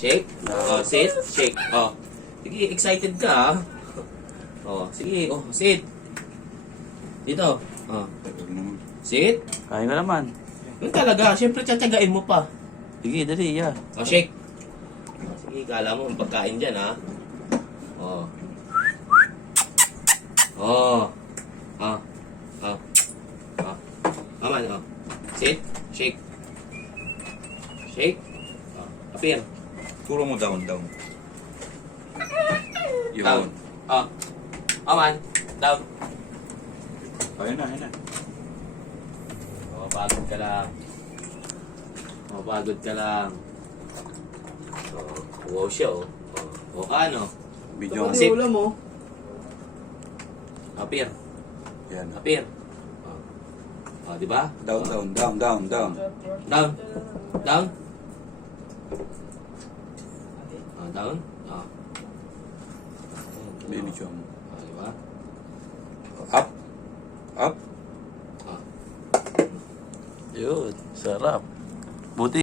Shake. Oh, sit. Shake. Oh. Sige, excited ka, ah. Oh, sige. Oh, sit. Dito. Oh. Sit. Kaya ka naman. Yun talaga. Siyempre, tsatsagain mo pa. Sige, dali, yeah. Oh, shake. Sige, kala mo, ang pagkain dyan, ha? Oh. Oh. Oh. Oh. Oh. Aman, oh. Sit. Shake. Shake. Oh. Appear. Turo mo down. Down. Yun. Oh. Aman. Down. Ayun na. Oh, pagod ka lang. Oh, pagod ka lang. Oh, wow siya, oh. Oh, ano? Video nga. Sit. ulam mo. Appear. Yan. Appear. Oh. Oh, di ba? Down. Down. Down. Oh, down. Oh. Video mo. Oh, di ba? Up. Oh. Yun, sarap. Buti